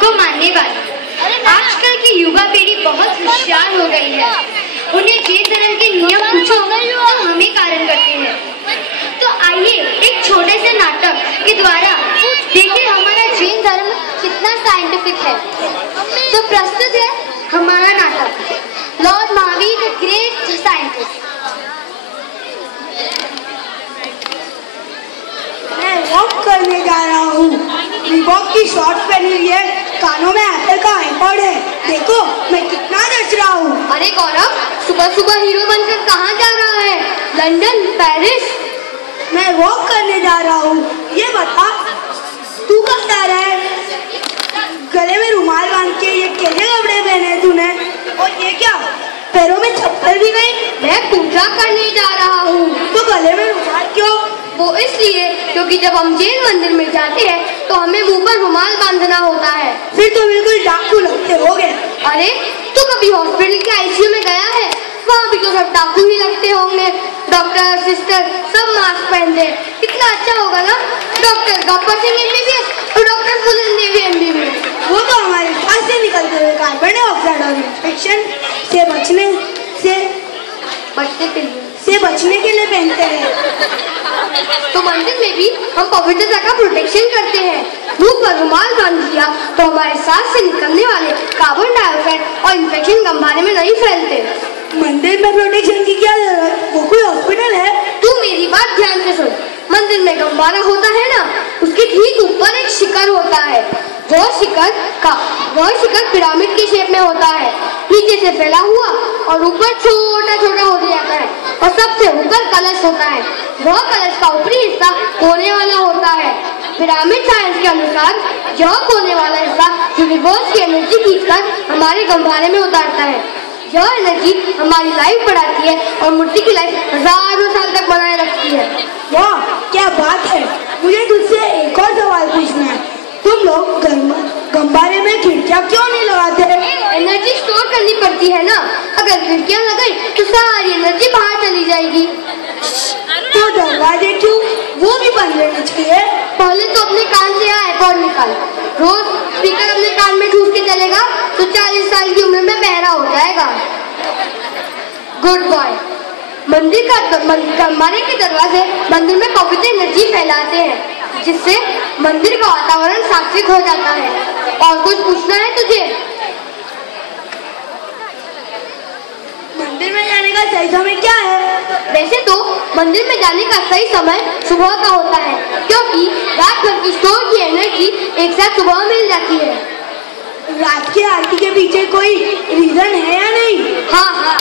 को मानने वाली। आजकल की युवा पीढ़ी बहुत होशियार हो गई है। उन्हें जिस तरह के नियम पूछो तो हमें कारण करते हैं। तो आइए एक छोटे से नाटक के द्वारा देखिए हमारा जैन धर्म कितना साइंटिफिक है। तो प्रस्तुत है हमारा नाटक Lord Mahavir the great scientist. मैं वॉक करने जा रहा हूँ। रिबॉक की शॉर्ट्स पहनी हुई है, कानों में एप्पल का आईपॉड है। देखो मैं कितना जच रहा हूँ। अरे गौरव, सुबह सुबह हीरो बनकर कहाँ जा रहा है? London, Paris? मैं वॉक करने जा रहा हूँ। ये बता तू कब जा रहा है? गले में रुमाल बांध के ये कैसे कपड़े पहने तूने? और ये क्या, पैरों में चप्पल भी नहीं? मैं पूजा करने जा रहा हूँ। तो गले में रुमाल क्यों? वो इसलिए क्योंकि जब हम जैन मंदिर में जाते हैं तो हमें मुंह पर रुमाल बांधना होता है। फिर तो बिल्कुल डाकू लगते होगे। अरे तू कभी हॉस्पिटल के आईसीयू में गया है? वहाँ भी तो सब डाकू ही लगते होंगे। डॉक्टर, सिस्टर सब मास्क पहनते हैं। कितना अच्छा होगा ना, डॉक्टर गब्बर सिंह एमबीबीएस और डॉक्टर फूलन देवी एमबीबीएस। वो तो हमारे पास से निकलते हुए कार्बन डाइऑक्साइड और इन्फेक्शन से बचने के लिए पहनते हैं। तो मंदिर में भी हम पवित्रता का प्रोटेक्शन करते हैं। मुंह पर रुमाल बांध दिया तो हमारे सांस से निकलने वाले कार्बन डाइऑक्साइड और इन्फेक्शन गंभारे में नहीं फैलते। मंदिर में प्रोटेक्शन की क्या जरूरत? वो कोई हॉस्पिटल है? तू मेरी बात ध्यान से सुन। मंदिर में गंभारा होता है ना, उसके ठीक ऊपर एक शिखर होता है। वह शिखर पिरामिड के शेप में होता है, नीचे से फैला हुआ और ऊपर छोटा छोटा होते जाता है और सबसे ऊपर कलश होता है। वह कलश का ऊपरी हिस्सा कोने वाला होता है। पिरामिड साइंस के अनुसार यह कोने वाला हिस्सा यूनिवर्स की एनर्जी खींचकर हमारे गंभारे में उतारता है। यह एनर्जी हमारी लाइफ बढ़ाती है और मूर्ति की लाइफ हजारों साल तक बनाए रखती है। वाह क्या बात है। मुझे तुझसे एक और सवाल पूछना है। तुम लोग गंभारे में खिड़कियाँ क्यों नहीं लगाते? एनर्जी स्टोर करनी पड़ती है ना। अगर खिड़कियाँ लगाई तो सारी एनर्जी बाहर चली जाएगी। तो दरवाजे क्यों? वो भी बंद रहने चाहिए। पहले तो अपने कान से आईपॉड निकाल। रोज स्पीकर अपने कान में ठूस के चलेगा तो 40 साल की उम्र में बहरा हो जाएगा। Good boy. गंभारे के दरवाजे मंदिर में पवित्र एनर्जी फैलाते हैं, जिससे मंदिर का वातावरण सात्विक हो जाता है। और कुछ पूछना है तुझे? मंदिर में जाने का सही समय क्या है? वैसे तो मंदिर में जाने का सही समय सुबह का होता है, क्योंकि रात भर की स्टोर की एनर्जी एक साथ सुबह मिल जाती है। रात की आरती के पीछे कोई रीजन है या नहीं? हाँ,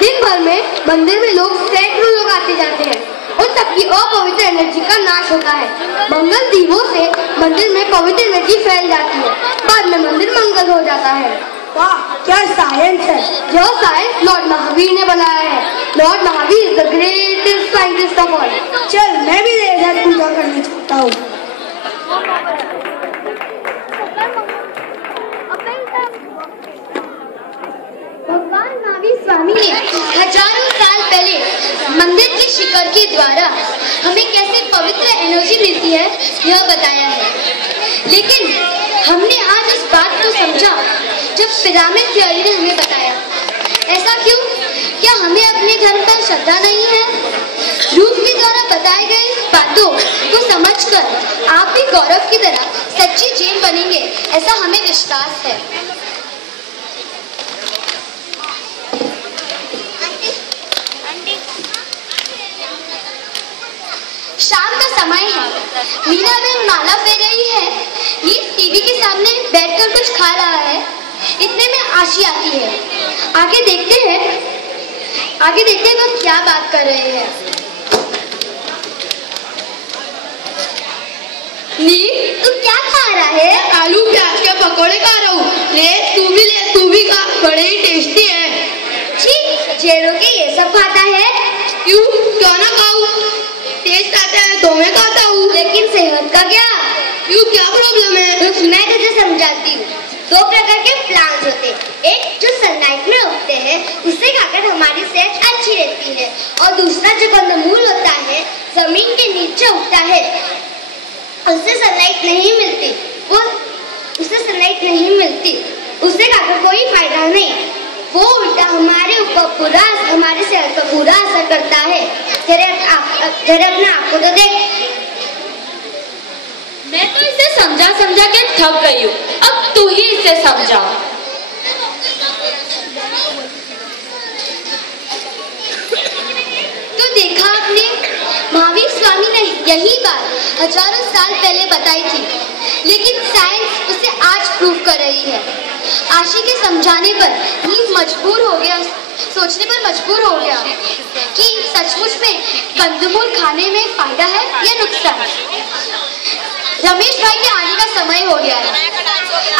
दिन भर में मंदिर में सैकड़ों लोग आते जाते हैं। उन सबकी अपवित्र एनर्जी का नाश होता है। मंगल दीपों से मंदिर में पवित्र एनर्जी फैल जाती है। बाद में मंदिर मंगल हो जाता है। वाह क्या साइंस है। यह साइंस लॉर्ड महावीर ने बनाया है। Lord Mahavir is the greatest scientist of all. चल मैं भी तेरे साथ पूजा करना चाहता हूँ। भगवान महावीर स्वामी ने हजारों साल पहले मंदिर के शिखर के द्वारा हमें कैसे पवित्र एनर्जी मिलती है यह बताया है। लेकिन हमने आज इस बात को समझा जब पिरामिड थ्योरी ने हमें बताया। ऐसा क्यों? क्या हमें अपने धर्म पर श्रद्धा नहीं है? रूस के द्वारा बताए गए बातों को समझकर आप भी गौरव की तरह सच्ची जैन बनेंगे, ऐसा हमें विश्वास है। शाम का समय है। मीना बहन माला फेर रही है। नीत टीवी के सामने बैठकर कुछ खा रहा है। इतने में आशी आती है। आगे देखते हैं वो क्या बात कर रहे हैं। नीत तू क्या खा रहा है? आलू प्याज के पकौड़े खा रहा हूँ। ले तू भी खा, बड़े ही टेस्टी है। ठीक जेरों के ये सब खाता है? क्यों ना खाऊं? टेस्ट आता है तो मैं खाता हूँ। लेकिन सेहत का क्या? क्या प्रॉब्लम है? मैं तुझे समझाती हूँ। 2 प्रकार के प्लांट्स होते हैं। एक जो सनलाइट में उगते हैं, उसे खाकर हमारी सेहत अच्छी रहती है, और दूसरा जो कंदमूल होता है, जमीन के नीचे उगता है, उससे सनलाइट नहीं मिलती, थी, उसे खाकर कोई फायदा नहीं। वो उल्टा हमारे सेहत पर बुरा असर करता है। जरा अपने आप को तो देख। मैं तो इसे समझा के थक गई हूँ, अब तू ही इसे समझा। तो देखा आपने, महावीर स्वामी ने यही बात हजारों साल पहले बताई थी, लेकिन साइंस उसे आज प्रूव कर रही है। आशी के समझाने पर सोचने पर मजबूर हो गया कि सचमुच में कंदमूल खाने में फायदा है या नुकसान। रमेश भाई के आने का समय हो गया है।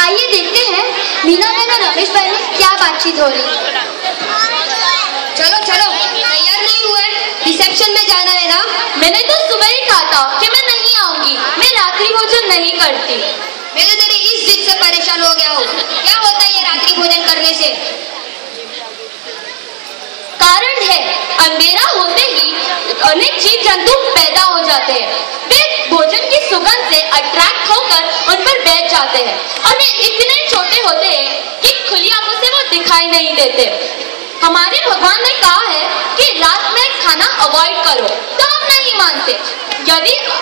आइए देखते हैं मीना बहन और रमेश भाई में क्या बातचीत हो रही है। चलो तैयार नहीं हुए? रिसेप्शन में जाना है ना? मैंने तो सुबह ही कहा था कि मैं नहीं आऊंगी, मैं रात्रि भोजन नहीं करती। मैं तो तेरी इस जिद से परेशान हो गया हूँ। क्या होता है ये रात्रि भोजन करने से? कारण है, अंधेरा होते ही अनेक जीव जंतु पैदा हो जाते हैं। वे भोजन की सुगंध से अट्रैक्ट होकर उन पर बैठ जाते हैं और वे इतने छोटे होते हैं कि खुली आंखों से वो दिखाई नहीं देते। हमारे भगवान ने कहा है कि रात में खाना अवॉइड करो, तो हम नहीं मानते।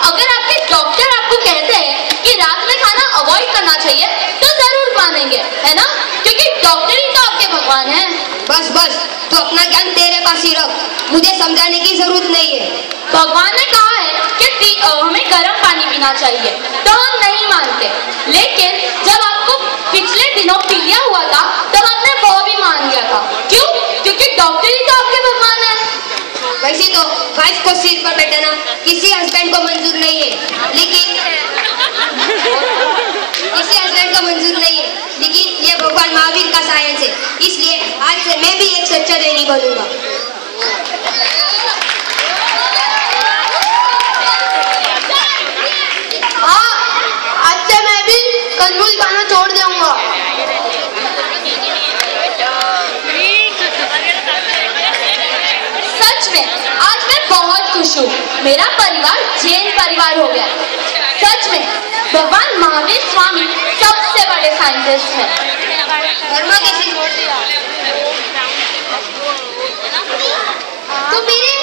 अगर आपके डॉक्टर आपको कहते हैं कि रात में खाना अवॉइड करना चाहिए, तो जरूर मानेंगे, है ना? क्योंकि डॉक्टर ही तो आपके भगवान हैं। बस तू अपना ज्ञान तेरे पास ही रख, मुझे समझाने की जरूरत नहीं है। भगवान ने कहा है कि हमें गर्म पानी पीना चाहिए, तो हम नहीं मानते। लेकिन जब आपको पिछले दिनों पीलिया हुआ था, तब आपने वो भी मान लिया था। क्यों? क्योंकि डॉक्टर ही तो आपके भगवान है। वैसे तो वाइफ को सिर पर बैठाना किसी हस्बैंड को मंजूर नहीं है, लेकिन ये भगवान महावीर का साइंस है, इसलिए आज से मैं भी एक सच्चा दैनी बनूंगा। हाँ, आज से मैं भी कंदमूल खाना छोड़ दूंगा। सच में आज मैं बहुत खुश हूँ। मेरा परिवार जैन परिवार हो गया। सच में भगवान महावीर स्वामी सबसे बड़े साइंटिस्ट हैं। तो मेरे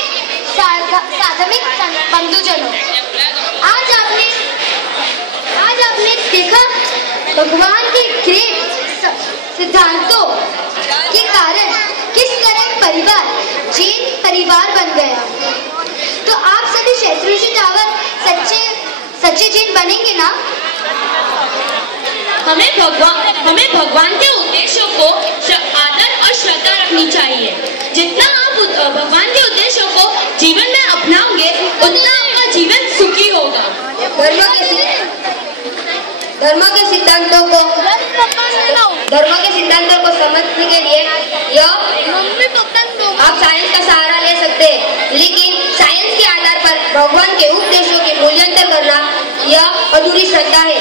साधविक बंधुजनों, आज आपने देखा भगवान के ग्रेट सिद्धांतों के कारण किस तरह परिवार जैन परिवार बन गया। तो आप सभी शैत्रुषि टावर सच्चे जैन बनेंगे ना? हमें भगवान के उद्देश्यों को आदर और श्रद्धा रखनी चाहिए। जितना आप भगवान के उद्देश्यों को जीवन में अपनाओगे, उतना आपका जीवन सुखी होगा। धर्म के सिद्धांतों को समझने के लिए आप साइंस का सहारा ले सकते हैं, लेकिन साइंस के आधार पर भगवान के उपदेशों के मूल्यांकन करना यह अधूरी श्रद्धा है।